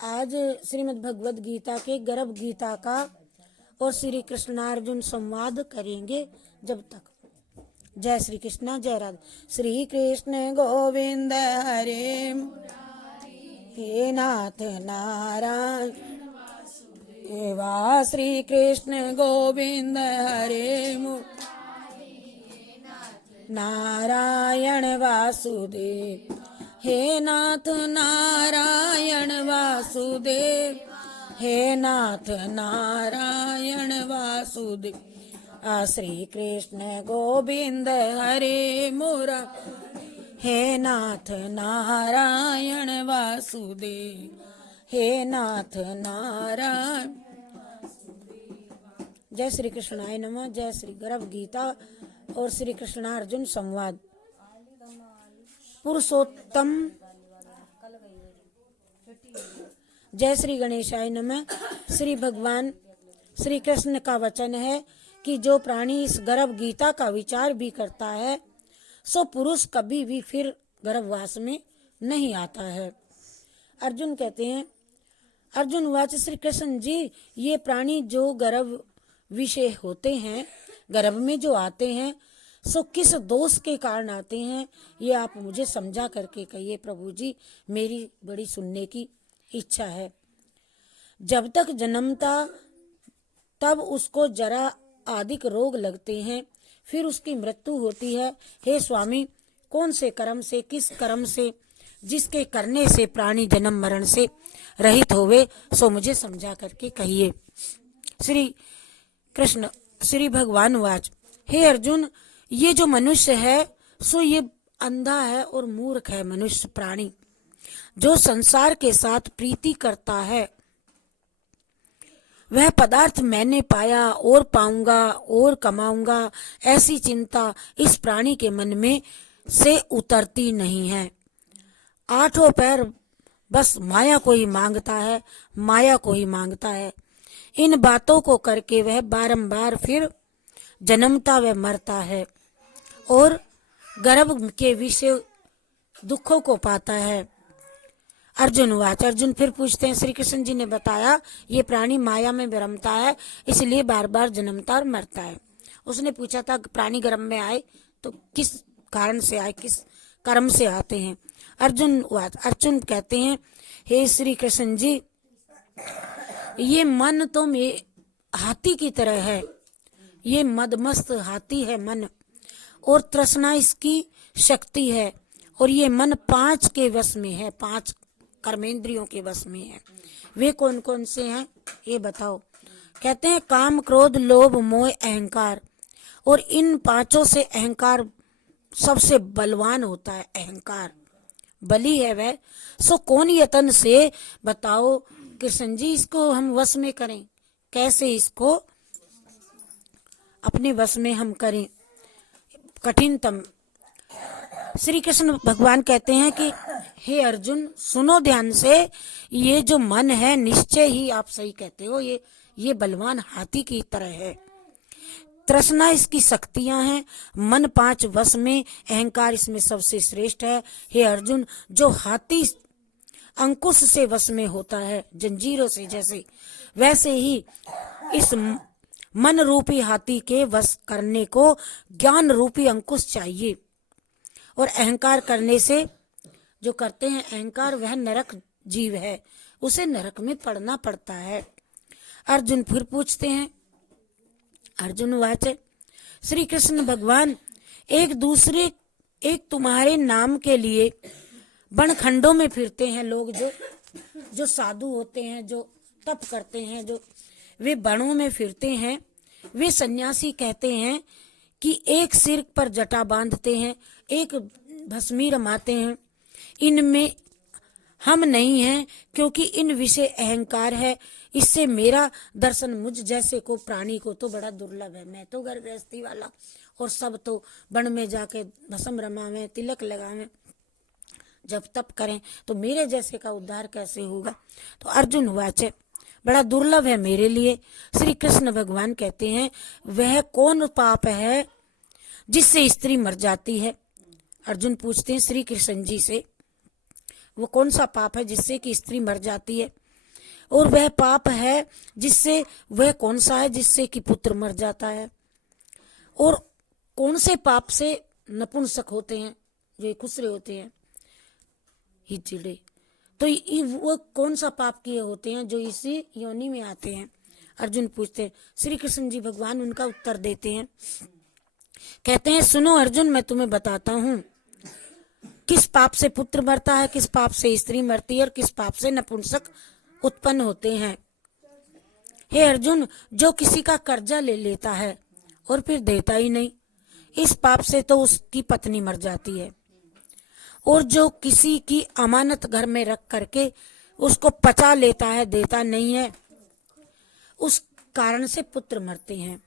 आज श्रीमद् भगवद गीता के गर्भ गीता का और श्री कृष्णार्जुन संवाद करेंगे। जब तक जय श्री कृष्णा, जय राधे। श्री कृष्ण गोविंद हरे हे नाथ नारायण देवा। श्री कृष्ण गोविंद हरे नारायण वासुदेव हे नाथ नारायण वासुदेव हे नाथ नारायण वासुदेव। श्री कृष्ण गोविंद हरे मोरा हे नाथ नारायण वासुदेव हे नाथ नारायण। जय श्री कृष्णाय नमः। जय श्री गर्भ गीता और श्री कृष्णार्जुन संवाद। पुरुषोत्तम। जय श्री गणेशाय नमः। श्री भगवान श्री कृष्ण का वचन है कि जो प्राणी इस गर्भ गीता का विचार भी करता है सो पुरुष कभी भी फिर गर्भवास में नहीं आता है। अर्जुन कहते हैं, अर्जुन वाच श्री कृष्ण जी, ये प्राणी जो गर्भ विषय होते हैं, गर्भ में जो आते हैं सो किस दोष के कारण आते हैं, ये आप मुझे समझा करके कहिए प्रभु जी, मेरी बड़ी सुनने की इच्छा है। जब तक जन्मता तब उसको जरा आदिक रोग लगते हैं, फिर उसकी मृत्यु होती है। हे स्वामी, कौन से कर्म से, किस कर्म से, जिसके करने से प्राणी जन्म मरण से रहित होवे, सो मुझे समझा करके कहिए। श्री कृष्ण श्री भगवान वाच, हे अर्जुन, ये जो मनुष्य है सो ये अंधा है और मूर्ख है। मनुष्य प्राणी जो संसार के साथ प्रीति करता है, वह पदार्थ मैंने पाया और पाऊंगा और कमाऊंगा, ऐसी चिंता इस प्राणी के मन में से उतरती नहीं है। आठों पैर बस माया को ही मांगता है, माया को ही मांगता है। इन बातों को करके वह बारंबार फिर जन्मता व मरता है और गर्भ के विषय दुखों को पाता है। अर्जुन वाच, अर्जुन फिर पूछते हैं, श्री कृष्ण जी ने बताया ये प्राणी माया में भ्रमता है, इसलिए बार बार जन्मता और मरता है। उसने पूछा था प्राणी गर्भ में आए तो किस कारण से आए, किस कर्म से आते हैं। अर्जुन वाच, अर्जुन कहते हैं, हे श्री कृष्ण जी, ये मन तो हाथी की तरह है, ये मदमस्त हाथी है मन, और तृष्णा इसकी शक्ति है, और ये मन 5 के वश में है, 5 कर्मेंद्रियों के वश में है। वे कौन कौन से हैं ये बताओ। कहते हैं काम क्रोध लोभ मोह अहंकार, और इन 5 से अहंकार सबसे बलवान होता है। अहंकार बली है वह। सो कौन यतन से बताओ कृष्ण जी इसको हम वश में करें, कैसे इसको अपने वश में हम करें। कठिनतम। श्री कृष्ण भगवान कहते हैं कि हे अर्जुन सुनो ध्यान से, ये जो मन है निश्चय ही आप सही कहते हो, ये बलवान हाथी की तरह है। तृष्णा इसकी शक्तियां हैं, मन 5 वश में, अहंकार इसमें सबसे श्रेष्ठ है। हे अर्जुन, जो हाथी अंकुश से वश में होता है जंजीरों से जैसे, वैसे ही इस मन रूपी हाथी के वश करने को ज्ञान रूपी अंकुश चाहिए। और अहंकार करने से जो करते हैं अहंकार, वह नरक जीव है, उसे नरक में पड़ना पड़ता है। अर्जुन फिर पूछते हैं, अर्जुन वाच, श्री कृष्ण भगवान एक तुम्हारे नाम के लिए बनखंडों में फिरते हैं लोग, जो साधु होते हैं, जो तप करते हैं, जो वे बनों में फिरते हैं। वे सन्यासी कहते हैं कि एक सिर पर जटा बांधते हैं, एक भस्मी रमाते हैं। इनमें हम नहीं हैं, क्योंकि इन विषय अहंकार है। इससे मेरा दर्शन मुझ जैसे को प्राणी को तो बड़ा दुर्लभ है। मैं तो घर गृहस्थी वाला, और सब तो वन में जाके भस्म रमावें, तिलक लगावें, जब तप करें, तो मेरे जैसे का उद्धार कैसे होगा। तो अर्जुन वाच, बड़ा दुर्लभ है मेरे लिए। श्री कृष्ण भगवान कहते हैं, वह कौन पाप है जिससे स्त्री मर जाती है। अर्जुन पूछते हैं श्री कृष्ण जी से, वो कौन सा पाप है जिससे कि स्त्री मर जाती है। और वह पाप है जिससे, वह कौन सा है जिससे कि पुत्र मर जाता है? और कौन से पाप से नपुंसक होते हैं, जो खुसरे होते हैं, हिजड़े? तो वो कौन सा पाप किए होते हैं जो इसी योनि में आते हैं? अर्जुन पूछते हैं। श्री कृष्ण जी भगवान उनका उत्तर देते हैं। कहते हैं, सुनो अर्जुन, मैं तुम्हें बताता हूँ किस पाप से पुत्र मरता है, किस पाप से स्त्री मरती है और किस पाप से नपुंसक उत्पन्न होते हैं। हे अर्जुन, जो किसी का कर्जा ले लेता है और फिर देता ही नहीं, इस पाप से तो उसकी पत्नी मर जाती है। और जो किसी की अमानत घर में रख करके उसको पचा लेता है, देता नहीं है, उस कारण से पुत्र मरते हैं।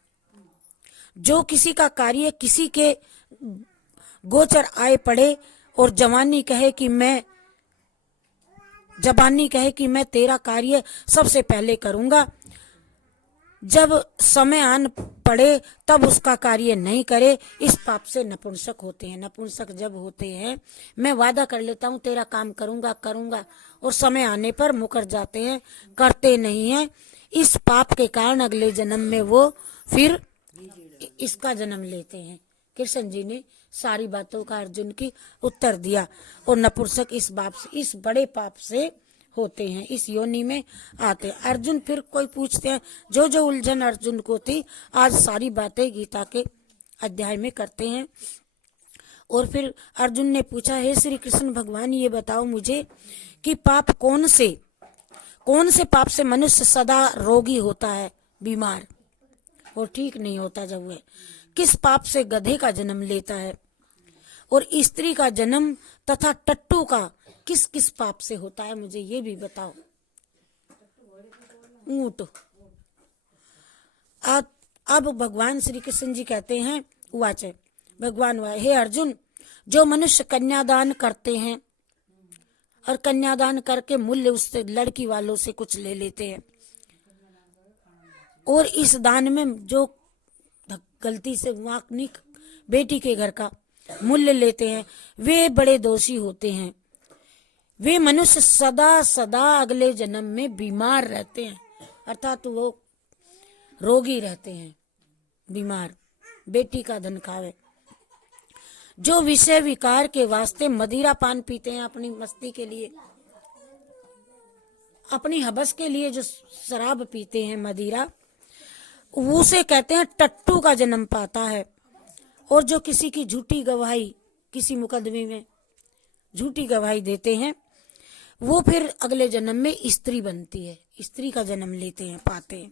जो किसी का कार्य किसी के गोचर आए पड़े और जवानी कहे कि मैं तेरा कार्य सबसे पहले करूंगा, जब समय आन पड़े तब उसका कार्य नहीं करे, इस पाप से नपुंसक होते हैं। नपुंसक जब होते हैं, मैं वादा कर लेता हूँ तेरा काम करूंगा और समय आने पर मुकर जाते हैं, करते नहीं हैं। इस पाप के कारण अगले जन्म में वो फिर इसका जन्म लेते हैं। कृष्ण जी ने सारी बातों का अर्जुन की उत्तर दिया। और नपुंसक इस बड़े पाप से होते हैं, इस योनि में आते हैं। अर्जुन फिर कोई पूछते हैं, जो जो उलझन अर्जुन को थी, आज सारी बातें गीता के अध्याय में करते हैं। और फिर अर्जुन ने पूछा, हे श्री कृष्ण भगवान, ये बताओ मुझे कि पाप कौन से पाप से मनुष्य सदा रोगी होता है, बीमार और ठीक नहीं होता जब वह? किस पाप से गधे का जन्म लेता है और स्त्री का जन्म तथा टट्टू का किस किस पाप से होता है, मुझे ये भी बताओ। ऊंट। अब भगवान श्री कृष्ण जी कहते हैं, उवाच भगवान, हे अर्जुन, जो मनुष्य कन्यादान करते हैं और कन्यादान करके मूल्य उससे लड़की वालों से कुछ ले लेते हैं, और इस दान में जो गलती से वाकनिक बेटी के घर का मूल्य लेते हैं, वे बड़े दोषी होते हैं। वे मनुष्य सदा सदा अगले जन्म में बीमार रहते हैं, अर्थात वो रोगी रहते हैं, बीमार। बेटी का धन खावे। जो विषय विकार के वास्ते मदिरा पान पीते हैं, अपनी मस्ती के लिए, अपनी हवस के लिए जो शराब पीते हैं, मदिरा, उसे कहते हैं टट्टू का जन्म पाता है। और जो किसी की झूठी गवाही, किसी मुकदमे में झूठी गवाही देते हैं, वो फिर अगले जन्म में स्त्री बनती है, स्त्री का जन्म लेते हैं, पाते हैं।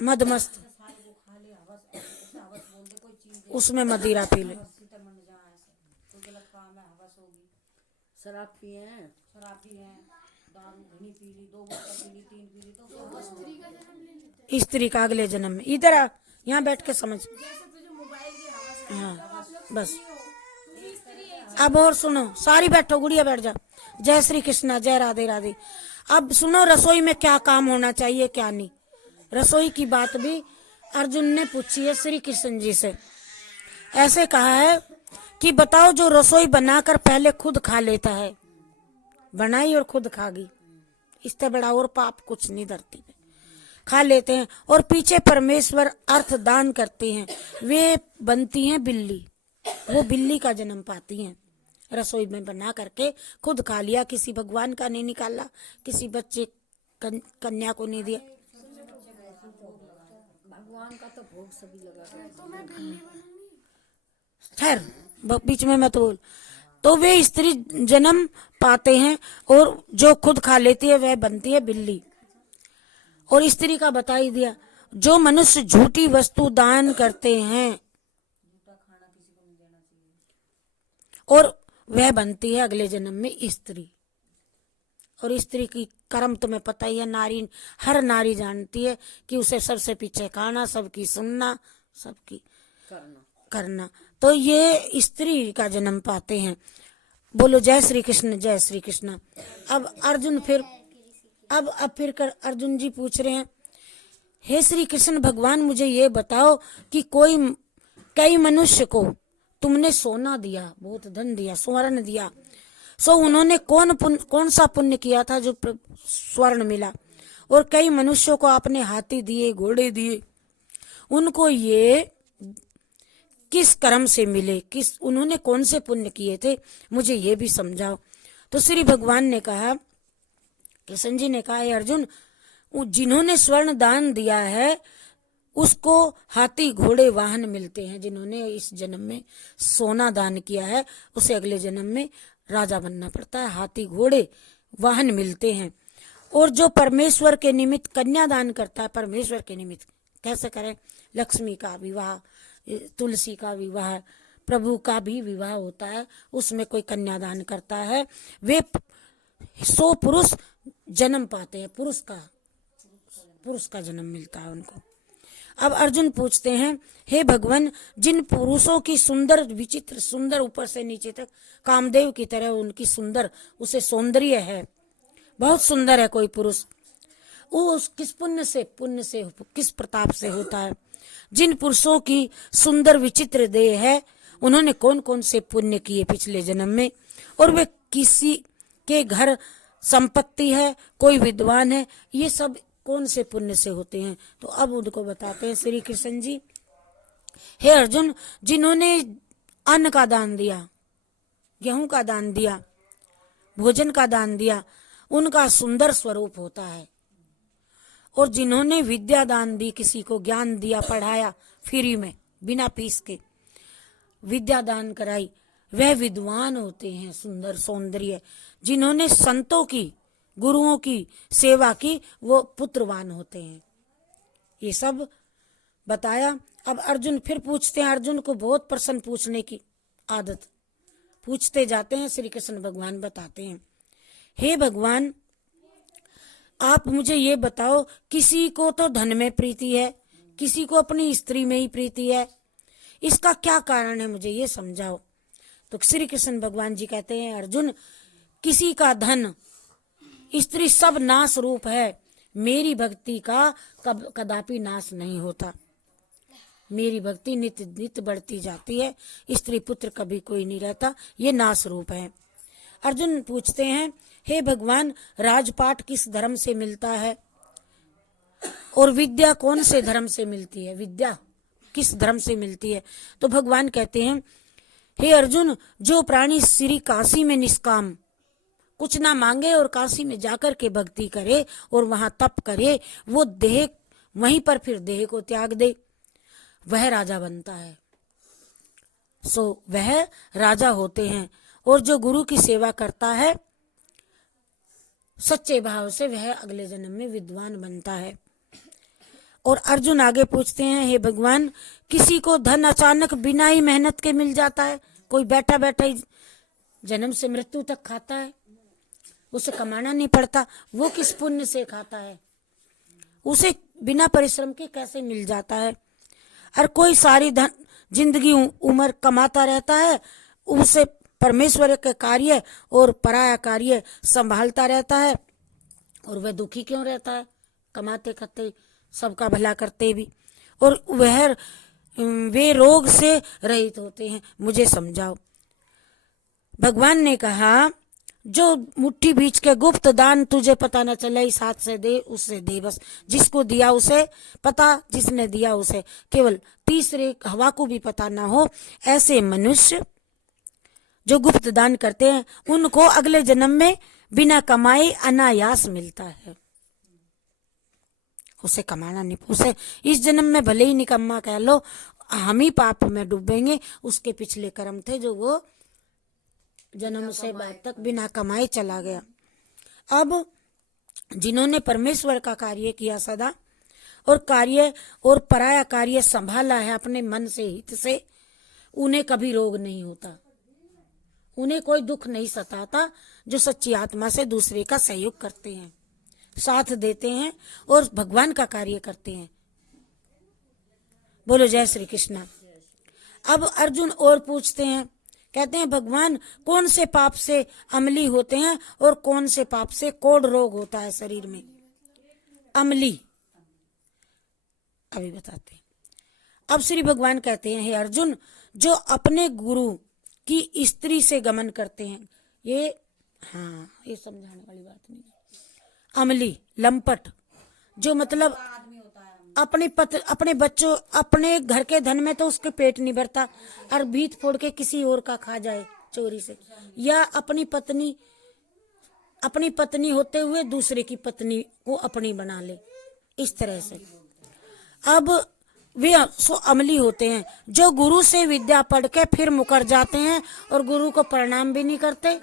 मदमस्त, उसमें मदिरा पी ले, शराब पिए हैं, स्त्री का अगले जन्म में। इधर आ, यहाँ बैठ के समझ। हाँ बस। अब और सुनो, सारी बैठो, गुड़िया बैठ जा। जय श्री कृष्णा, जय राधे राधे। अब सुनो, रसोई में क्या काम होना चाहिए, क्या नहीं। रसोई की बात भी अर्जुन ने पूछी है श्री कृष्ण जी से। ऐसे कहा है कि बताओ, जो रसोई बनाकर पहले खुद खा लेता है, बनाई और खुद खा गई, इससे बड़ा और पाप कुछ नहीं धरती में। खा लेते हैं और पीछे परमेश्वर अर्थ दान करते हैं, वे बनती हैं बिल्ली। वो बिल्ली का जन्म पाती हैं। रसोई में बना करके खुद खा लिया, किसी भगवान का नहीं निकाला, किसी बच्चे कन्या को नहीं दिया। भगवान का तो भोग सभी लगा। खैर बीच में मत बोल। तो वे स्त्री जन्म पाते हैं और जो खुद खा लेती है वह बनती है बिल्ली। और स्त्री का बता ही दिया। जो मनुष्य झूठी वस्तु दान करते हैं और वह बनती है अगले जन्म में स्त्री। और स्त्री की कर्म तुम्हें पता ही है, नारी, हर नारी जानती है कि उसे सबसे पीछे खाना, सबकी सुनना, सबकी करना। तो ये स्त्री का जन्म पाते हैं। बोलो जय श्री कृष्ण, जय श्री कृष्ण। अब अर्जुन फिर अर्जुन जी पूछ रहे हैं, हे श्री कृष्ण भगवान, मुझे ये बताओ कि कई मनुष्य को तुमने सोना दिया, बहुत धन दिया, स्वर्ण दिया, सो उन्होंने कौन सा पुण्य किया था जो स्वर्ण मिला। और कई मनुष्यों को आपने हाथी दिए, घोड़े दिए, उनको ये किस कर्म से मिले, किस उन्होंने कौन से पुण्य किए थे, मुझे ये भी समझाओ। तो श्री भगवान ने कहा, कृष्ण जी ने कहा, हे अर्जुन, जिन्होंने स्वर्ण दान दिया है उसको हाथी घोड़े वाहन मिलते हैं। जिन्होंने इस जन्म में सोना दान किया है उसे अगले जन्म में राजा बनना पड़ता है, हाथी घोड़े वाहन मिलते हैं। और जो परमेश्वर के निमित्त कन्या दान करता है, परमेश्वर के निमित्त कैसे करें, लक्ष्मी का विवाह, तुलसी का विवाह, प्रभु का भी विवाह होता है, उसमें कोई कन्यादान करता है, वे 100 पुरुष जन्म पाते हैं, पुरुष का जन्म मिलता है उनको। अब अर्जुन पूछते हैं, हे भगवान, जिन पुरुषों की सुंदर, विचित्र सुंदर, ऊपर से नीचे तक कामदेव की तरह उनकी सुंदर, उसे सौंदर्य है, बहुत सुंदर है कोई पुरुष, वो किस पुण्य से किस प्रताप से होता है। जिन पुरुषों की सुंदर विचित्र देह है, उन्होंने कौन कौन से पुण्य किए पिछले जन्म में, और वे किसी के घर संपत्ति है, कोई विद्वान है, ये सब कौन से पुण्य से होते हैं। तो अब उनको बताते हैं श्री कृष्ण जी, हे अर्जुन, जिन्होंने अन्न का दान दिया, गेहूं का दान दिया, भोजन का दान दिया, उनका सुंदर स्वरूप होता है। और जिन्होंने विद्या दान दी, किसी को ज्ञान दिया, पढ़ाया फ्री में बिना फीस के विद्या दान कराई, वह विद्वान होते हैं, सुंदर सौंदर्य। जिन्होंने संतों की, गुरुओं की सेवा की, वो पुत्रवान होते हैं। ये सब बताया। अब अर्जुन फिर पूछते हैं, अर्जुन को बहुत प्रश्न पूछने की आदत, पूछते जाते हैं। श्री कृष्ण भगवान बताते हैं, हे भगवान, आप मुझे ये बताओ, किसी को तो धन में प्रीति है, किसी को अपनी स्त्री में ही प्रीति है, इसका क्या कारण है, मुझे ये समझाओ। तो श्री कृष्ण भगवान जी कहते हैं, अर्जुन, किसी का धन, स्त्री सब नाश रूप है, मेरी भक्ति का कदापि नाश नहीं होता। मेरी भक्ति नित्य नित्य बढ़ती जाती है, स्त्री पुत्र कभी कोई नहीं रहता, ये नाश रूप है। अर्जुन पूछते हैं, हे भगवान, राजपाट किस धर्म से मिलता है, और विद्या कौन से धर्म से मिलती है, विद्या किस धर्म से मिलती है। तो भगवान कहते हैं, हे अर्जुन, जो प्राणी श्री काशी में निष्काम, कुछ ना मांगे और काशी में जाकर के भक्ति करे और वहां तप करे, वो देह वहीं पर फिर देह को त्याग दे, वह राजा बनता है। सो वह राजा होते हैं। और जो गुरु की सेवा करता है सच्चे भाव से, वह अगले जन्म में विद्वान बनता है। और अर्जुन आगे पूछते हैं, हे भगवान, किसी को धन अचानक बिना ही मेहनत के मिल जाता है, कोई बैठा बैठा ही जन्म से मृत्यु तक खाता है, उसे कमाना नहीं पड़ता, वो किस पुण्य से खाता है, उसे बिना परिश्रम के कैसे मिल जाता है। और कोई सारी जिंदगी उम्र कमाता रहता है, उसे परमेश्वर के कार्य और पराया कार्य संभालता रहता है, और वह दुखी क्यों रहता है, कमाते खाते सबका भला करते भी, और वे रोग से रहित होते हैं, मुझे समझाओ। भगवान ने कहा, जो मुट्ठी बीच के गुप्त दान तुझे पता न चले, इस हाथ से दे, उससे दे, बस जिसको दिया उसे पता, जिसने दिया उसे केवल तीसरे हवा को भी पता ना हो, ऐसे मनुष्य जो गुप्त दान करते हैं, उनको अगले जन्म में बिना कमाए अनायास मिलता है। उसे कमाना नहीं, उसे इस जन्म में भले ही निकम्मा कह लो, हम ही पाप में डूबेंगे, उसके पिछले कर्म थे जो वो जन्म से बाद तक बिना कमाए चला गया। अब जिन्होंने परमेश्वर का कार्य किया सदा, और कार्य और पराया कार्य संभाला है अपने मन से, हित से, उन्हें कभी रोग नहीं होता, उन्हें कोई दुख नहीं सताता। जो सच्ची आत्मा से दूसरे का सहयोग करते हैं, साथ देते हैं और भगवान का कार्य करते हैं। बोलो जय श्री कृष्ण। अब अर्जुन और पूछते हैं, कहते हैं, भगवान, कौन से पाप से अम्ली होते हैं और कौन से पाप से कोढ़ रोग होता है शरीर में, अम्ली, अभी बताते हैं। अब श्री भगवान कहते हैं, हे अर्जुन, जो अपने गुरु की स्त्री से गमन करते हैं, ये हाँ, ये समझाने वाली बात नहीं है। अमली, लंपट, जो मतलब अपने बच्चों, अपने घर के धन में तो उसके पेट नहीं भरता और भीत फोड़ के किसी और का खा जाए चोरी से, या अपनी पत्नी होते हुए दूसरे की पत्नी को अपनी बना ले, इस तरह से। अब वे सो अमली होते हैं जो गुरु से विद्या पढ़ के फिर मुकर जाते हैं और गुरु को प्रणाम भी नहीं करते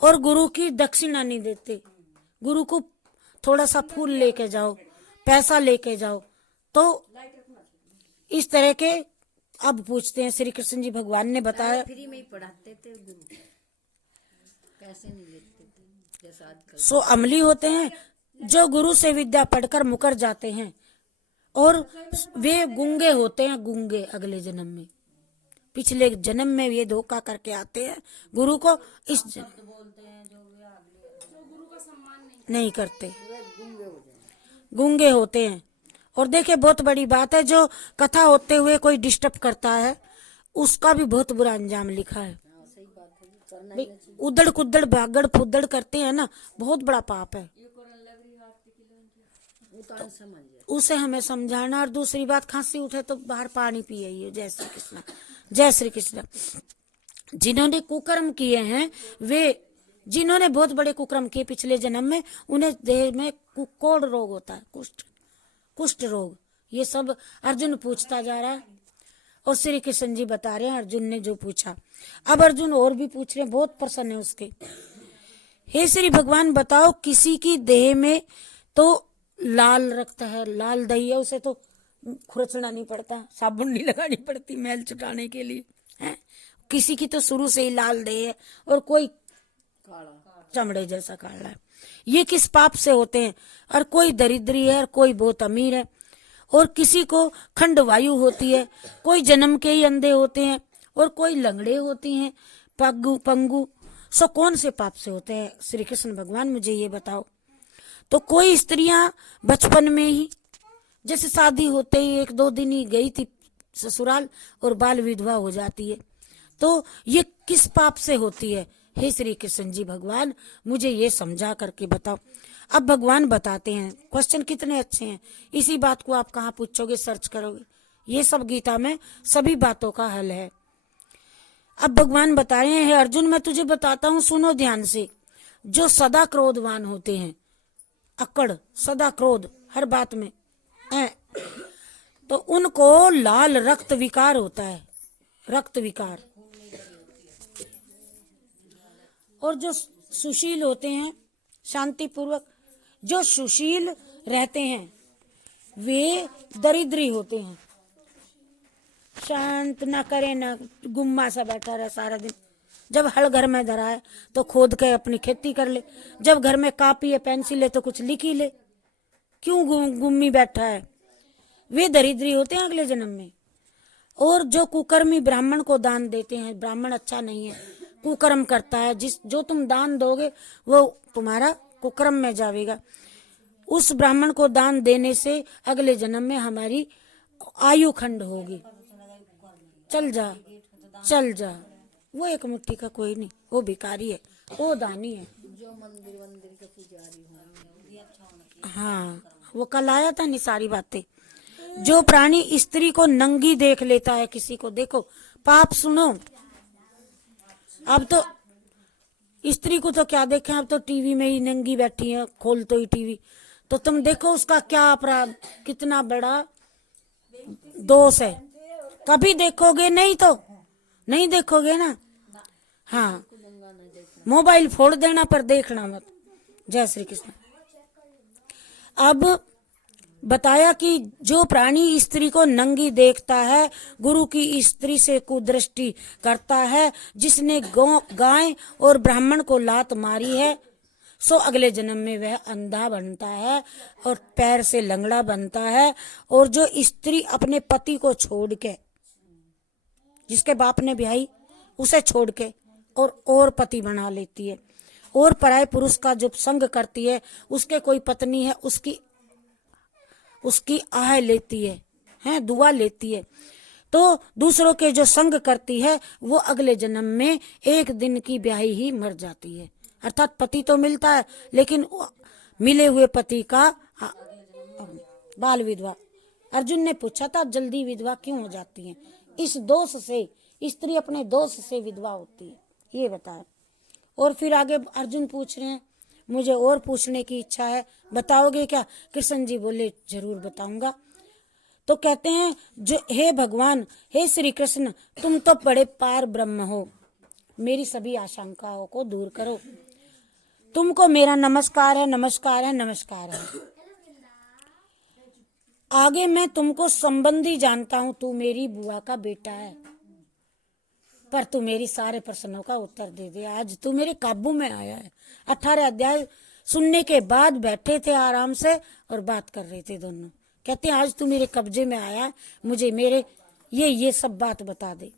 और गुरु की दक्षिणा नहीं देते। गुरु को थोड़ा सा फूल लेके जाओ, पैसा लेके जाओ, तो इस तरह के। अब पूछते हैं, श्री कृष्ण जी भगवान ने बताया, फ्री में ही पढ़ाते थे गुरु, पैसे नहीं लेते थे जैसा आजकल। सो अमली होते हैं जो गुरु से विद्या पढ़कर मुकर जाते हैं और वे गूंगे होते हैं, गूंगे अगले जन्म में। पिछले जन्म में ये धोखा करके आते हैं गुरु को, इस जन्म नहीं करते, गूंगे होते हैं। और देखिए बहुत बड़ी बात है, जो कथा होते हुए कोई डिस्टर्ब करता है उसका भी बहुत बुरा अंजाम लिखा है। उदड़ कुदड़ भागड़ फुदड़ करते हैं ना, बहुत बड़ा पाप है, उसे हमें समझाना। और दूसरी बात, खांसी उठे तो बाहर पानी पिए। जय श्री कृष्ण, जय श्री कृष्ण। जिन्होंने कुकर्म किए हैं, वे जिन्होंने बहुत बड़े कुकर्म किए पिछले जन्म में, उन्हें देह में कुकोड़ रोग होता है, कुष्ठ रोग। ये सब अर्जुन पूछता जा रहा है और श्री कृष्ण जी बता रहे हैं अर्जुन ने जो पूछा। अब अर्जुन और भी पूछ रहे हैं, बहुत प्रसन्न है उसके। हे श्री भगवान बताओ, किसी की देह में तो लाल रक्त है, लाल दही है, उसे तो खुरचना नहीं पड़ता, साबुन नहीं लगानी पड़ती मैल छुटाने के लिए है। किसी की तो शुरू से ही लाल देह है और कोई चमड़े जैसा काला है। ये किस पाप से होते हैं? और कोई दरिद्री है और कोई बहुत अमीर है, और किसी को खंड वायु होती है, कोई जन्म के ही अंधे होते हैं और कोई लंगड़े होती हैं, पंगु। सो कौन से पाप से होते हैं? श्री कृष्ण भगवान मुझे ये बताओ। तो कोई स्त्रियां बचपन में ही, जैसे शादी होते ही 1-2 दिन ही गई थी ससुराल और बाल विधवा हो जाती है, तो ये किस पाप से होती है? हे श्री कृष्ण जी भगवान मुझे ये समझा करके बताओ। अब भगवान बताते हैं, क्वेश्चन कितने अच्छे हैं, इसी बात को आप कहाँ पूछोगे, सर्च करोगे, ये सब गीता में सभी बातों का हल है। अब भगवान बता रहे हैं, अर्जुन मैं तुझे बताता हूँ, सुनो ध्यान से। जो सदा क्रोधवान होते हैं, अकड़, सदा क्रोध हर बात में तो उनको लाल रक्त विकार होता है, रक्त विकार। और जो सुशील होते हैं, शांति पूर्वक जो सुशील रहते हैं, वे दरिद्री होते हैं। शांत ना करे, ना गुम्मा सा बैठा रहे सारा दिन। जब हल घर में धरा है तो खोद के अपनी खेती कर ले, जब घर में कापी है पेंसिल है तो कुछ लिख ही ले, क्यों गुम्मी बैठा है? वे दरिद्री होते हैं अगले जन्म में। और जो कुकर्मी ब्राह्मण को दान देते हैं, ब्राह्मण अच्छा नहीं है, कुकर्म करता है, जो तुम दान दोगे वो तुम्हारा कुकर्म में जाएगा। उस ब्राह्मण को दान देने से अगले जन्म में हमारी आयु खंड होगी। चल जा, वो एक मुट्ठी का कोई नहीं, वो भिखारी है, वो दानी है, जो मंदिर के पुजारी होंगे। हाँ, वो कल आया था नहीं सारी बातें। जो प्राणी स्त्री को नंगी देख लेता है, किसी को देखो, पाप सुनो। अब तो स्त्री को तो क्या देखें, अब तो टीवी में ही नंगी बैठी है, खोल तो ही टीवी, तो तुम देखो उसका क्या अपराध, कितना बड़ा दोष है। कभी देखोगे नहीं तो नहीं देखोगे ना। हाँ, मोबाइल फोड़ देना पर देखना मत। जय श्री कृष्ण। अब बताया कि जो प्राणी स्त्री को नंगी देखता है, गुरु की स्त्री से कुदृष्टि करता है, जिसने गाय और ब्राह्मण को लात मारी है, सो अगले जन्म में वह अंधा बनता है और पैर से लंगड़ा बनता है। और जो स्त्री अपने पति को छोड़ के, जिसके बाप ने ब्याही, उसे छोड़ के और पति बना लेती है, और पराये पुरुष का जो संग करती है, उसके कोई पत्नी है, उसकी आह लेती है, दुआ लेती है, तो दूसरों के जो संग करती है वो अगले जन्म में एक दिन की ब्याही ही मर जाती है। अर्थात पति तो मिलता है लेकिन मिले हुए पति का बाल विधवा। अर्जुन ने पूछा था जल्दी विधवा क्यों हो जाती हैं? इस दोष से स्त्री अपने दोष से विधवा होती है, ये बताया। और फिर आगे अर्जुन पूछ रहे हैं मुझे और पूछने की इच्छा है, बताओगे क्या? कृष्ण जी बोले जरूर बताऊंगा। तो कहते हैं जो हे भगवान, हे श्री कृष्ण, तुम तो बड़े पार ब्रह्म हो, मेरी सभी आशंकाओं को दूर करो। तुमको मेरा नमस्कार है, नमस्कार है, नमस्कार है। आगे मैं तुमको संबंधी जानता हूं, तू मेरी बुआ का बेटा है, पर तू मेरी सारे प्रश्नों का उत्तर दे दे। आज तू मेरे काबू में आया है। 18 अध्याय सुनने के बाद बैठे थे आराम से और बात कर रहे थे दोनों। कहते हैं आज तू मेरे कब्जे में आया, मुझे मेरे ये सब बात बता दे।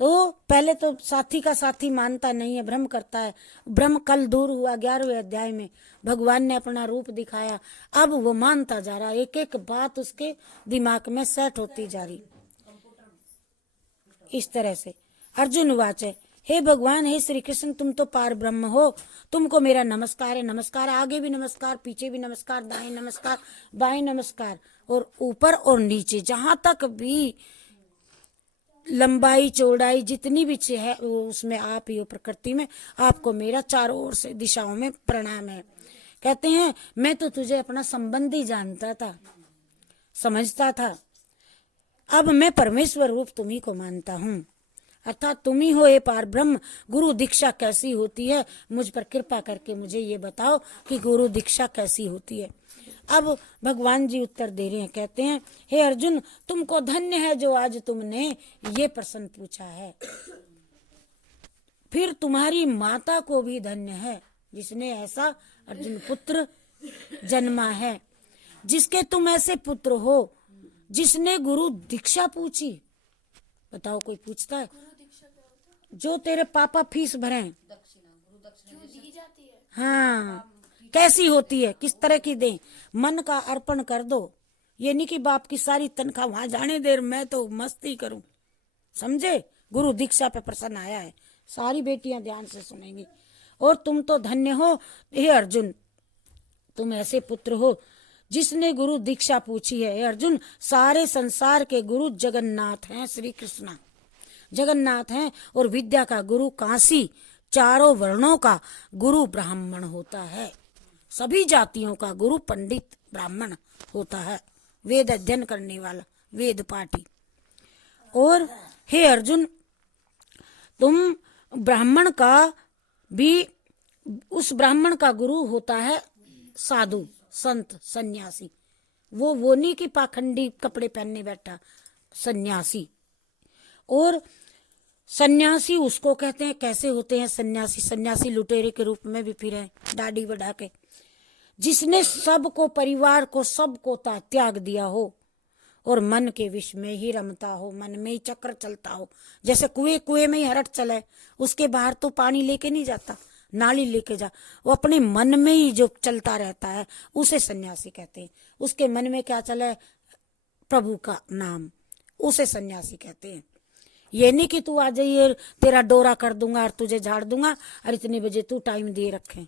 तो पहले तो साथी का साथी मानता नहीं है, भ्रम करता है। भ्रम कल दूर हुआ 11वें अध्याय में, भगवान ने अपना रूप दिखाया। अब वो मानता जा रहा, एक एक बात उसके दिमाग में सेट होती जा रही। इस तरह से अर्जुन वाच है, हे भगवान, हे श्री कृष्ण, तुम तो पार ब्रह्म हो, तुमको मेरा नमस्कार है, नमस्कार। आगे भी नमस्कार, पीछे भी नमस्कार, दाएं नमस्कार, बाएं नमस्कार, और ऊपर और नीचे, जहां तक भी लंबाई चौड़ाई जितनी भी है उसमें आप ही हो, प्रकृति में। आपको मेरा चारों ओर से दिशाओं में प्रणाम है। कहते हैं मैं तो तुझे अपना संबंधी जानता था, समझता था, अब मैं परमेश्वर रूप तुम्ही को मानता हूँ, अर्थात तुम ही हो ये पार ब्रह्म। गुरु दीक्षा कैसी होती है, मुझ पर कृपा करके मुझे ये बताओ कि गुरु दीक्षा कैसी होती है। अब भगवान जी उत्तर दे रहे हैं, कहते हैं हे अर्जुन, तुमको धन्य है जो आज तुमने ये प्रश्न पूछा है। फिर तुम्हारी माता को भी धन्य है जिसने ऐसा अर्जुन पुत्र जन्मा है, जिसके तुम ऐसे पुत्र हो, जिसने गुरु दीक्षा पूछी। बताओ कोई पूछता है? जो तेरे पापा फीस भरे, हाँ, कैसी होती है, किस तरह की दें? मन का अर्पण कर दो। ये नहीं कि बाप की सारी तनख्वाह वहां जाने देर मैं तो मस्ती करूं, समझे? गुरु दीक्षा पे प्रसन्न आया है, सारी बेटियां ध्यान से सुनेंगी। और तुम तो धन्य हो हे अर्जुन, तुम ऐसे पुत्र हो जिसने गुरु दीक्षा पूछी है। हे अर्जुन, सारे संसार के गुरु जगन्नाथ हैं, श्री कृष्ण जगन्नाथ हैं, और विद्या का गुरु काशी, चारों वर्णों का गुरु ब्राह्मण होता है, सभी जातियों का गुरु पंडित ब्राह्मण होता है, वेद अध्ययन करने वाला, वेद पाठी। और हे अर्जुन, तुम ब्राह्मण का भी, उस ब्राह्मण का गुरु होता है साधु, संत, सन्यासी। वो नहीं कि पाखंडी कपड़े पहनने बैठा, सन्यासी। और सन्यासी उसको कहते हैं, कैसे होते हैं सन्यासी? सन्यासी लुटेरे के रूप में भी फिरे, दाढ़ी बढ़ा के, जिसने सबको, परिवार को, सबको त्याग दिया हो और मन के विष में ही रमता हो, मन में ही चक्र चलता हो। जैसे कुएं में ही हरट चले, उसके बाहर तो पानी लेके नहीं जाता, नाली लेके जा, वो अपने मन में ही जो चलता रहता है उसे सन्यासी कहते हैं। उसके मन में क्या चला है? प्रभु का नाम, उसे सन्यासी कहते हैं। ये नहीं कि तू आ जाइए तेरा डोरा कर दूंगा और तुझे झाड़ दूंगा और इतने बजे तू टाइम दे रखे,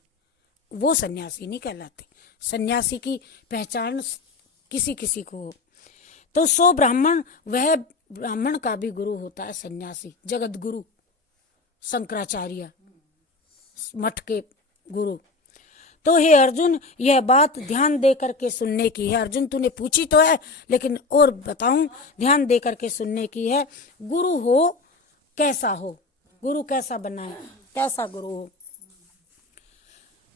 वो सन्यासी नहीं कहलाते। सन्यासी की पहचान किसी किसी को हो। तो सो ब्राह्मण, वह ब्राह्मण का भी गुरु होता है सन्यासी, जगत गुरु, शंकराचार्य मठ के गुरु। तो हे अर्जुन, यह बात ध्यान दे करके सुनने की है। अर्जुन तूने पूछी तो है, लेकिन और बताऊं, ध्यान दे करके सुनने की है। गुरु हो कैसा हो, गुरु कैसा बनाए, कैसा गुरु हो?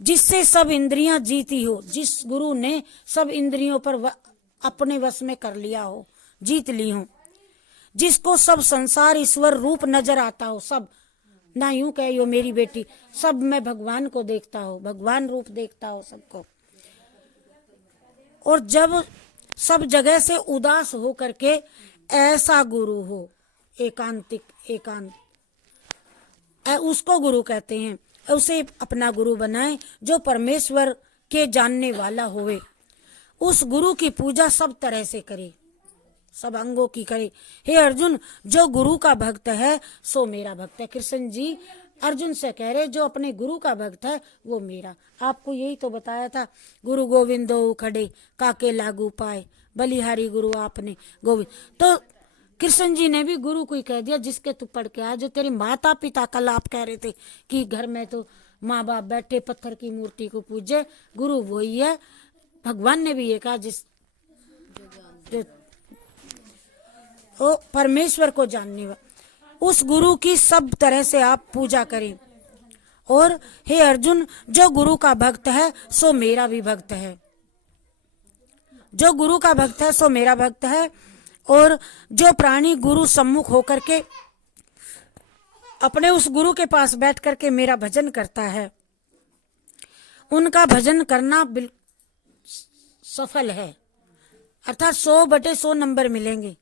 जिससे सब इंद्रियां जीती हो, जिस गुरु ने सब इंद्रियों पर अपने वश में कर लिया हो, जीत ली हो, जिसको सब संसार ईश्वर रूप नजर आता हो, सब ना यूं कहे यो मेरी बेटी, सब मैं भगवान को देखता हो, भगवान रूप देखता हो सबको। और जब सब जगह से उदास हो करके ऐसा गुरु हो, एकांतिक, एकांत, उसको गुरु कहते हैं। उसे अपना गुरु बनाए जो परमेश्वर के जानने वाला होवे। उस गुरु की पूजा सब तरह से करे, सब अंगों की करे। हे अर्जुन, जो गुरु का भक्त है सो मेरा भक्त है। कृष्ण जी अर्जुन से कह रहे जो अपने गुरु का भक्त है वो मेरा। आपको यही तो बताया था, गुरु गोविंदो खड़े काके लागू पाए, बलिहारी गुरु आपने गोविंद। तो कृष्ण जी ने भी गुरु को ही कह दिया जिसके तू पढ़ के आया। जो तेरे माता पिता, कल आप कह रहे थे कि घर में तो माँ बाप बैठे पत्थर की मूर्ति को पूजे, गुरु वही है। भगवान ने भी ये कहा जिस जो वो परमेश्वर को जानने वाला, उस गुरु की सब तरह से आप पूजा करें। और हे अर्जुन, जो गुरु का भक्त है सो मेरा भी भक्त है। जो गुरु का भक्त है सो मेरा भक्त है। और जो प्राणी गुरु सम्मुख होकर के अपने उस गुरु के पास बैठ करके मेरा भजन करता है, उनका भजन करना सफल है। अर्थात 100/100 नंबर मिलेंगे,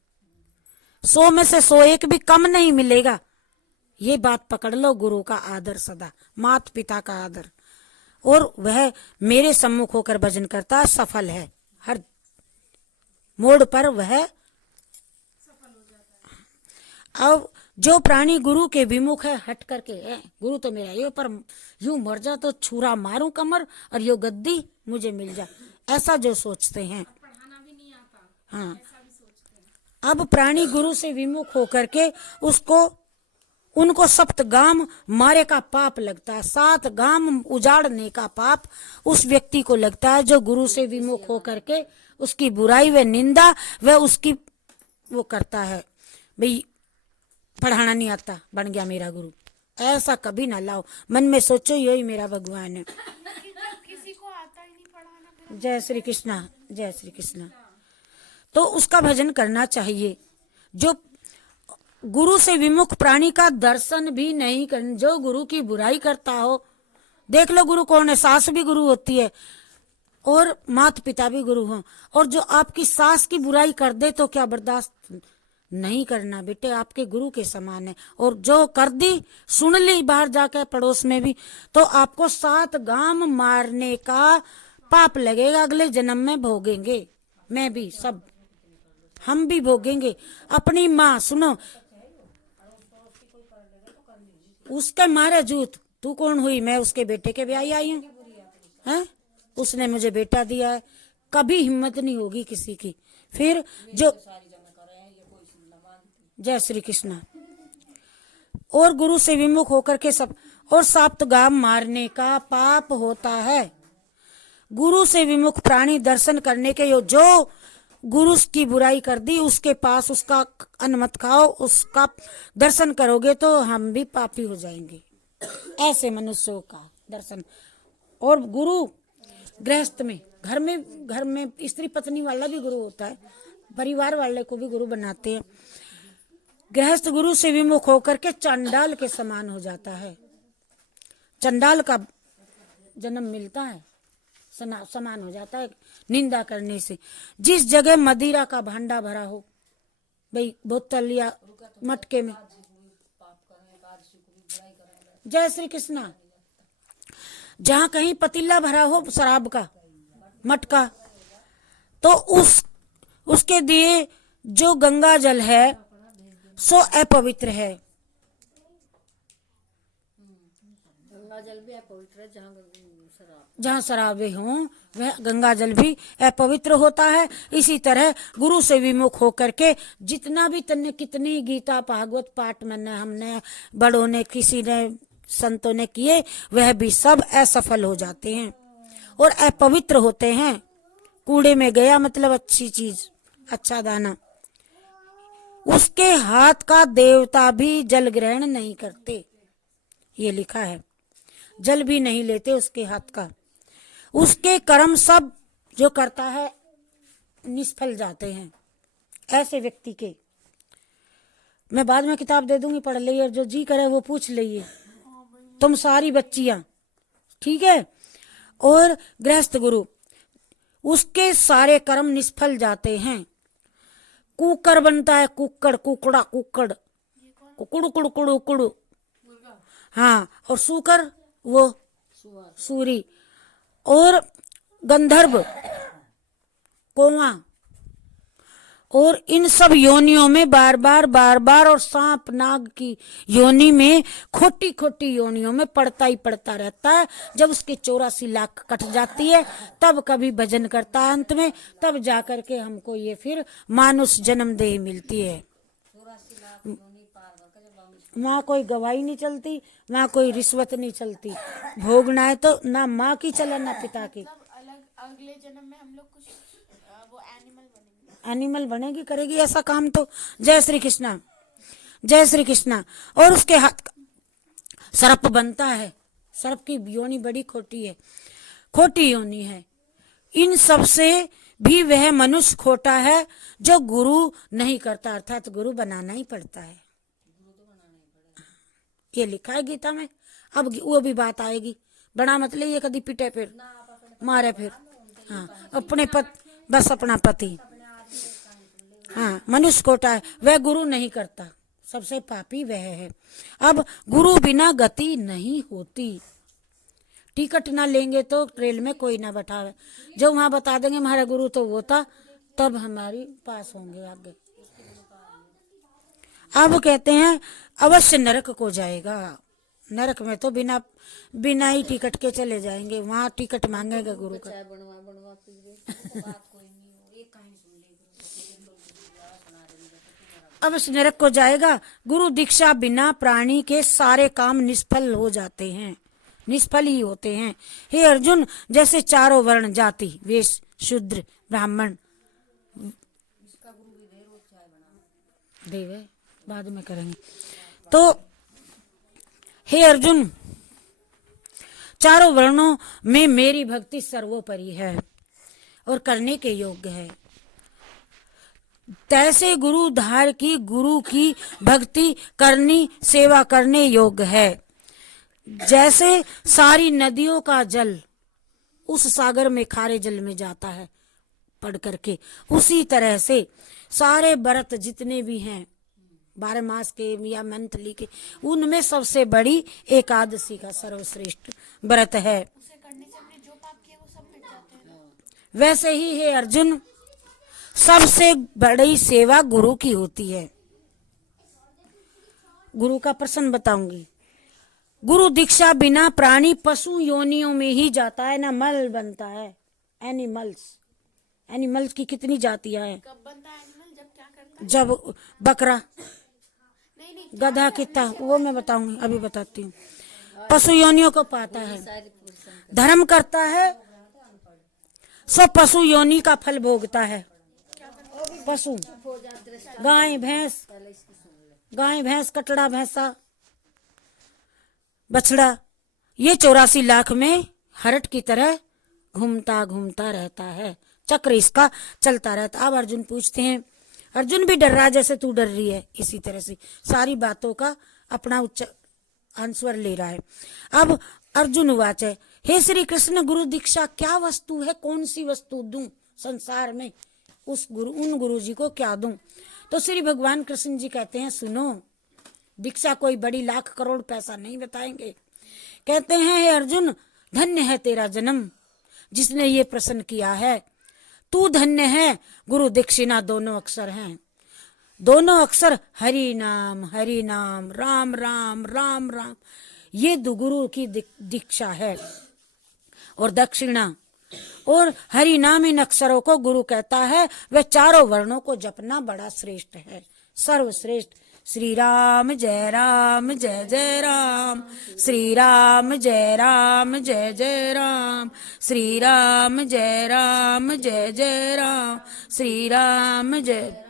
100 में से 101 भी कम नहीं मिलेगा। ये बात पकड़ लो, गुरु का आदर सदा, मात पिता का आदर, और वह मेरे सम्मुख होकर भजन करता सफल है। हर मोड़ पर वह अब जो प्राणी गुरु के विमुख है, हट करके है गुरु तो मेरा ये, पर यूं मर जा तो छुरा मारूं कमर और यो गद्दी मुझे मिल जा, ऐसा जो सोचते हैं। हाँ, अब प्राणी गुरु से विमुख होकर के उनको सप्तगाम मारे का पाप लगता है। 7 गाम उजाड़ने का पाप उस व्यक्ति को लगता है जो गुरु से विमुख होकर के उसकी बुराई व निंदा व उसकी वो करता है। भाई पढ़ाना नहीं आता, बन गया मेरा गुरु, ऐसा कभी ना लाओ। मन में सोचो यही मेरा भगवान है। किसी को आता ही नहीं पढ़ाना। जय श्री कृष्णा, जय श्री कृष्णा। तो उसका भजन करना चाहिए। जो गुरु से विमुख प्राणी का दर्शन भी नहीं कर, जो गुरु की बुराई करता हो, देख लो गुरु कौन है, सास भी गुरु होती है और माता पिता भी गुरु हो। और जो आपकी सास की बुराई कर दे तो क्या बर्दाश्त नहीं करना बेटे, आपके गुरु के समान है। और जो कर दी, सुन ली बाहर जाकर पड़ोस में भी, तो आपको 7 गाम मारने का पाप लगेगा, अगले जन्म में भोगेंगे। मैं भी, सब हम भी भोगेंगे। अपनी माँ, सुनो, उसके मारे जूत, तू कौन हुई? मैं उसके बेटे के ब्याह आई हूँ, हैं? उसने मुझे बेटा दिया है। कभी हिम्मत नहीं होगी किसी की। फिर जो, जय श्री कृष्ण। और गुरु से विमुख होकर के सब, और सप्तगाम मारने का पाप होता है। गुरु से विमुख प्राणी दर्शन करने के जो गुरु की बुराई कर दी, उसके पास उसका अन्न मत खाओ, उसका दर्शन करोगे तो हम भी पापी हो जाएंगे। ऐसे मनुष्यों का दर्शन। और गुरु गृहस्थ में, घर में स्त्री पत्नी वाला भी गुरु होता है, परिवार वाले को भी गुरु बनाते हैं। गृहस्थ गुरु से विमुख होकर के चंडाल के समान हो जाता है। चंडाल का जन्म मिलता है, समान हो जाता है निंदा करने से। जिस जगह मदिरा का भांडा भरा हो, भाई बोतल या मटके में, जय श्री कृष्णा, जहाँ कहीं पतीला भरा हो शराब का मटका, तो उसके दिए जो गंगा जल है सो अपवित्र है। गंगा जल भी अपवित्र है, जहाँ शराबे हों वह गंगा जल भी अपवित्र होता है। इसी तरह गुरु से विमुख होकर के जितना भी तन्ने कितनी गीता भागवत पाठ मैंने हमने बड़ों ने किसी ने संतों ने किए, वह भी सब असफल हो जाते हैं और अपवित्र होते हैं। कूड़े में गया मतलब अच्छी चीज, अच्छा दाना। उसके हाथ का देवता भी जल ग्रहण नहीं करते, ये लिखा है, जल भी नहीं लेते उसके हाथ का। उसके कर्म सब जो करता है निष्फल जाते हैं। ऐसे व्यक्ति के मैं बाद में किताब दे दूंगी, पढ़ लीजिए, जो जी करे वो पूछ लीजिए, तुम सारी बच्चियां, ठीक है। और गृहस्थ गुरु, उसके सारे कर्म निष्फल जाते हैं। कुकर बनता है, कुक्कड़, कुकड़ा, कुक्कड़, कुकुड़ कुड़कुड़ उकुड़, हाँ। और सूकर वो सूरी, और गंधर्व कौवा, और इन सब योनियों में बार बार और सांप नाग की योनि में खोटी खोटी योनियों में पड़ता ही पड़ता रहता है। जब उसके 84 लाख कट जाती है तब कभी भजन करता है अंत में, तब जाकर के हमको ये फिर मानुष जन्मदेह मिलती है। वहाँ कोई गवाही नहीं चलती, वहाँ कोई रिश्वत नहीं चलती। भोगना है तो ना माँ की चले ना पिता की। अलग अगले जन्म में हम लोग कुछ वो एनिमल बनेंगे। एनिमल बनेगी, करेगी ऐसा काम तो। जय श्री कृष्णा, जय श्री कृष्णा। और उसके हाथ का सर्प बनता है। सर्प की योनि बड़ी खोटी है, खोटी योनि है। इन सब से भी वह मनुष्य खोटा है जो गुरु नहीं करता, अर्थात गुरु बनाना ही पड़ता है। ये लिखा है गीता में। अब वो भी बात आएगी, बड़ा मतलब ये कभी पिटे फिर मारे फिर। हाँ, अपने बस अपना पति। हाँ, मनुष्य खोटा है, वह गुरु नहीं करता, सबसे पापी वह है। अब गुरु बिना गति नहीं होती। टिकट ना लेंगे तो ट्रेन में कोई ना बैठावे, जो वहां बता देंगे हमारा गुरु तो वो था, तब हमारी पास होंगे आगे। अब कहते हैं अवश्य नरक को जाएगा। नरक में तो बिना ही टिकट के चले जाएंगे, वहां टिकट मांगेगा गुरु का। अवश्य नरक को जाएगा। गुरु दीक्षा बिना प्राणी के सारे काम निष्फल हो जाते हैं, निष्फल ही होते हैं। हे अर्जुन, जैसे चारों वर्ण जाति वेश शूद्र ब्राह्मण देव है, बाद में करेंगे। तो हे अर्जुन, चारों वर्णों में मेरी भक्ति सर्वोपरि है और करने के योग्य है। तैसे गुरु धार की गुरु की भक्ति करनी सेवा करने योग्य है। जैसे सारी नदियों का जल उस सागर में खारे जल में जाता है पढ़ करके, उसी तरह से सारे व्रत जितने भी हैं 12 मास के या मंथली के, उनमें सबसे बड़ी एकादशी का सर्वश्रेष्ठ व्रत है। उसे करने से हमने जो पाप किए वो सब मिट जाते हैं। वैसे ही है अर्जुन, सबसे बड़ी सेवा गुरु की होती है। गुरु का प्रश्न बताऊंगी। गुरु दीक्षा बिना प्राणी पशु योनियों में ही जाता है ना, मल बनता है। एनिमल्स की कितनी जातियां हैं। कब बनता है एनिमल? जब क्या करता है? जब बकरा, नहीं गधा कितना, वो मैं बताऊंगी, अभी बताती हूँ। पशु योनियों को पाता है, धर्म करता है, सो पशु योनि का फल भोगता है। पशु गाय भैंस कटड़ा भैंसा बछड़ा, ये 84 लाख में हरट की तरह घूमता घूमता रहता है, चक्र इसका चलता रहता। अब अर्जुन पूछते हैं, अर्जुन भी डर रहा है जैसे तू डर रही है, इसी तरह से सारी बातों का अपना उच्च आंसर ले रहा है। अब अर्जुन वाच है, हे श्री कृष्ण, गुरु दीक्षा क्या वस्तु है? कौन सी वस्तु दूं संसार में? उन गुरु जी को क्या दूं? तो श्री भगवान कृष्ण जी कहते हैं, सुनो, दीक्षा कोई बड़ी लाख करोड़ पैसा नहीं बताएंगे। कहते हैं, हे अर्जुन, धन्य है तेरा जन्म जिसने ये प्रश्न किया है। तू धन्य है। गुरु दक्षिणा दोनों अक्षर हैं, दोनों अक्षर हरि नाम राम राम राम राम, ये गुरु की दीक्षा है। और दक्षिणा और हरि नाम इन अक्षरों को गुरु कहता है। वह चारों वर्णों को जपना बड़ा श्रेष्ठ है, सर्वश्रेष्ठ। श्री राम जय जय राम, श्री राम जय जय राम, श्री राम जय जय राम, श्री राम जय।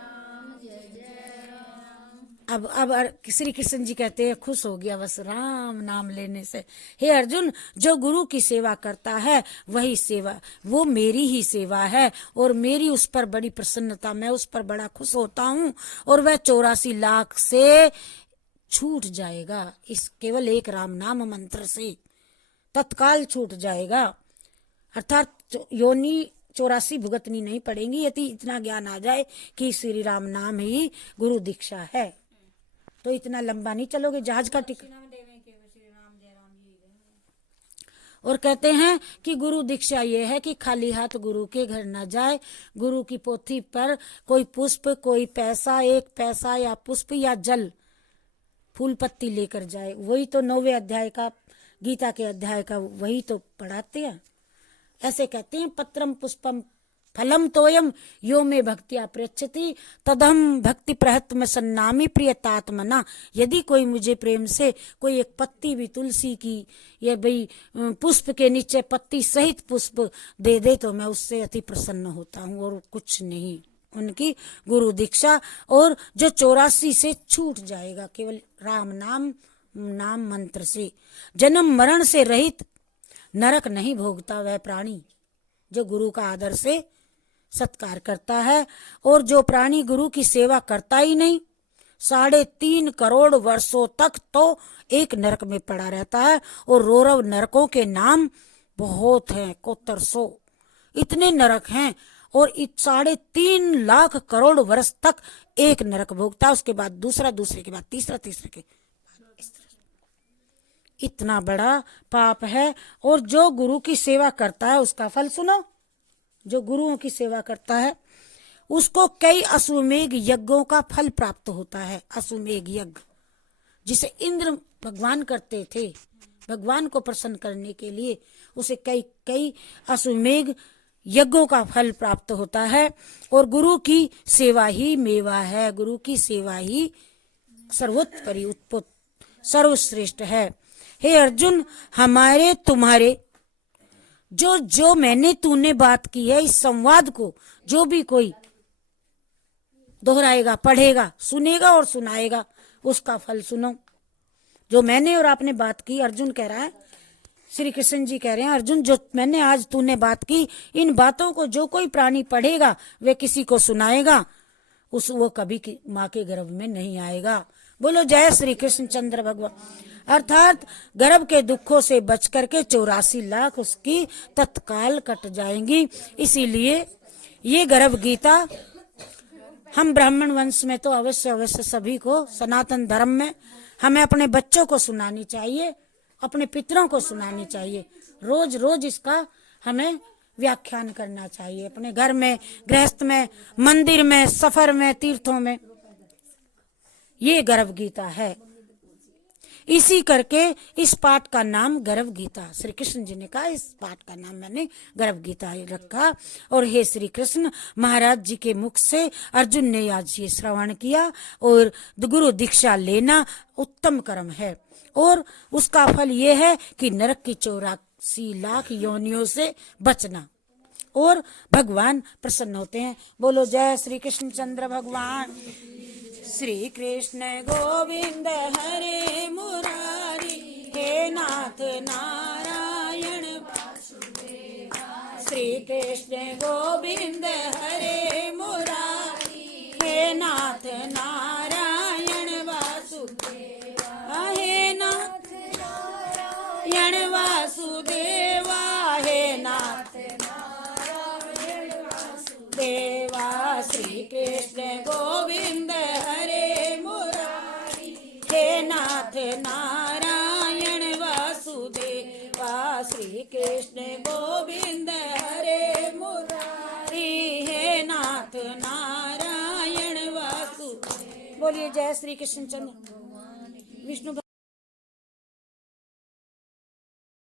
अब श्री कृष्ण जी कहते हैं, खुश हो गया बस राम नाम लेने से। हे अर्जुन, जो गुरु की सेवा करता है वही सेवा, वो मेरी ही सेवा है और मेरी उस पर बड़ी प्रसन्नता, मैं उस पर बड़ा खुश होता हूँ। और वह 84 लाख से छूट जाएगा, इस केवल एक राम नाम मंत्र से तत्काल छूट जाएगा। अर्थात योनि 84 भुगतनी नहीं पड़ेगी, यदि इतना ज्ञान आ जाए कि श्री राम नाम ही गुरु दीक्षा है। तो इतना लंबा नहीं चलोगे, जहाज का टिकट। और कहते हैं कि गुरु दीक्षा ये है कि खाली हाथ गुरु के घर न जाए। गुरु की पोथी पर कोई पुष्प, कोई पैसा, 1 पैसा या पुष्प या जल, फूल पत्ती लेकर जाए। वही तो 9वें अध्याय का, गीता के अध्याय का वही तो पढ़ाते हैं। ऐसे कहते हैं, पत्रम पुष्पम फलम तोयम यो में भक्तिया प्रयच्छति तदहम भक्ति प्रहत्म सन्नामी प्रियतात्मना। यदि कोई मुझे प्रेम से कोई एक पत्ती भी तुलसी की या भाई पुष्प के नीचे पत्ती सहित पुष्प दे दे तो मैं उससे अति प्रसन्न होता हूँ, और कुछ नहीं। उनकी गुरु दीक्षा, और जो 84 से छूट जाएगा केवल राम नाम मंत्र से, जन्म मरण से रहित, नरक नहीं भोगता वह प्राणी जो गुरु का आदर से सत्कार करता है। और जो प्राणी गुरु की सेवा करता ही नहीं, 3.5 करोड़ वर्षों तक तो एक नरक में पड़ा रहता है। और रौरव नरकों के नाम बहुत हैं, 7100 इतने नरक हैं। और 3.5 लाख करोड़ वर्ष तक एक नरक भोगता है, उसके बाद दूसरा, दूसरे के बाद तीसरा, तीसरे के इतना बड़ा पाप है। और जो गुरु की सेवा करता है उसका फल सुनो। जो गुरुओं की सेवा करता है उसको कई अश्वमेघ यज्ञों का फल प्राप्त होता है। अश्वमेघ यज्ञ जिसे इंद्र भगवान करते थे, भगवान को प्रसन्न करने के लिए, उसे कई अश्वमेघ यज्ञों का फल प्राप्त होता है। और गुरु की सेवा ही मेवा है, गुरु की सेवा ही सर्वोत्परि उत्पुत सर्वश्रेष्ठ है। हे अर्जुन, हमारे तुम्हारे जो मैंने तूने बात की है, इस संवाद को जो भी कोई दोहराएगा, पढ़ेगा, सुनेगा और सुनाएगा, उसका फल सुनो। जो मैंने और आपने बात की, अर्जुन कह रहा है, श्री कृष्ण जी कह रहे हैं, अर्जुन जो मैंने आज तूने बात की, इन बातों को जो कोई प्राणी पढ़ेगा, वे किसी को सुनाएगा, वो कभी माँ के गर्भ में नहीं आएगा। बोलो जय श्री कृष्ण चंद्र भगवान। अर्थात गर्भ के दुखों से बच करके 84 लाख उसकी तत्काल कट जाएंगी। इसीलिए ये गर्भ गीता हम ब्राह्मण वंश में तो अवश्य सभी को, सनातन धर्म में हमें अपने बच्चों को सुनानी चाहिए, अपने पितरों को सुनानी चाहिए। रोज रोज इसका हमें व्याख्यान करना चाहिए, अपने घर में, गृहस्थ में, मंदिर में, सफर में, तीर्थों में। ये गर्भ गीता है। इसी करके इस पाठ का नाम गर्भ गीता, श्री कृष्ण जी ने कहा इस पाठ का नाम मैंने गर्भ गीता रखा। और हे श्री कृष्ण, महाराज जी के मुख से अर्जुन ने आज ये श्रवण किया, और गुरु दीक्षा लेना उत्तम कर्म है। और उसका फल ये है कि नरक की 84 लाख योनियों से बचना, और भगवान प्रसन्न होते हैं। बोलो जय श्री कृष्ण चंद्र भगवान। श्री कृष्ण गोविंद हरे मुरारी, हे नाथ नारायण वासुदेवा। श्री कृष्ण गोविंद हरे मुरारी, हे नाथ नारायण वासुदेवा। हे नाथ नारायण वासुदेवा, हे नाथ नारायण वासुदेवा। श्री कृष्ण गोविंद हरे मुरारी, हे नाथ नारायण वासुदेवा। श्री कृष्ण गोविंद हरे मुरारी, हे नाथ नारायण वासुदेवा। बोलिए जय श्री कृष्ण चंद्र विष्णु